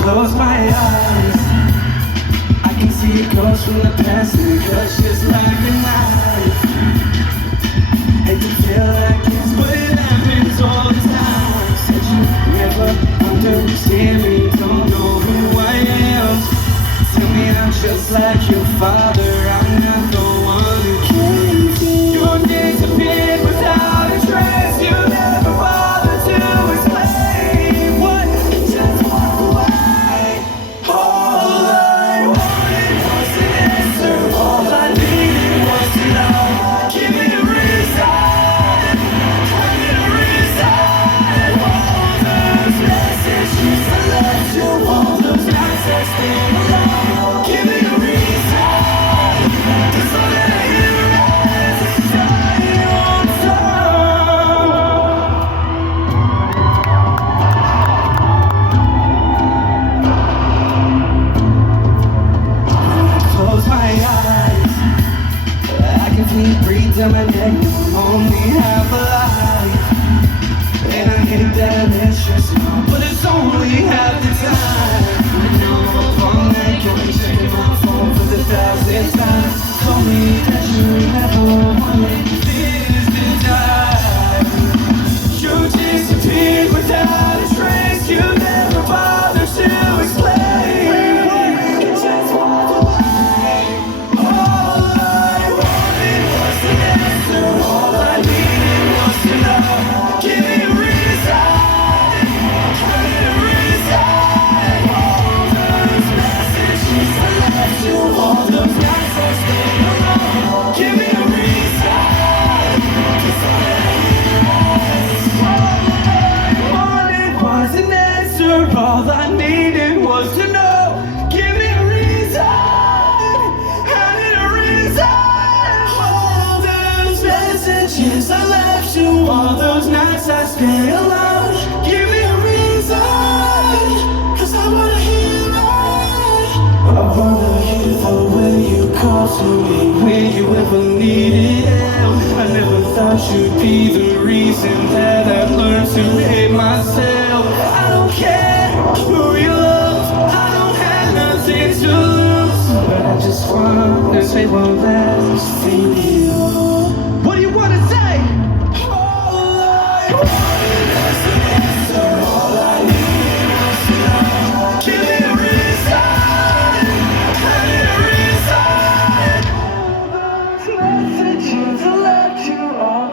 close my eyes, I can see it goes from the past and it cuts just like a knife. Hate to feel like it's, but it happens all the time. Said you never understand me, don't know who I am. Tell me I'm just like your father, I'm not the one who came to you. Your disappeared without a trace, you never bothered to explain what just walked away. All I wanted was an answer, all I needed was to know. Give me a reason, give me a reason. All those messages I left you, all those nights I stayed alone. Give me a reason, 'cause all that I hear is shine on top. Close my eyes, I can feel you breathe down my neck. I'm only half alive, and I hate that it's just now, but it's only half the time. I know I'm all night, you're checking my phone for the 1,000th time. Told me that you never wanted this to die. You disappeared without a trace, you never bothered to explain. You just walked away. All I wanted was an answer, all I needed was to know. Give me a reason, give me a reason. All those messages I left you, all those nights I stayed alone. Give me a reason, 'cause all that I hear is all I wanted was an answer, all I needed was to know. Give me a reason, I need a reason. All those messages I left you, all those nights I stayed alone. Give me a reason, 'cause I wanna hear it. I wanna hear the way you call to me when you ever needed help. I never thought you'd be the reason that I've learned to hate myself. I don't care who you love, I don't have nothing to lose, but I just wanna say one last thing to you. What do you wanna say? All I wanted was an answer, all I needed was to know. Give me a reason, I need a reason. All those messages I left you, all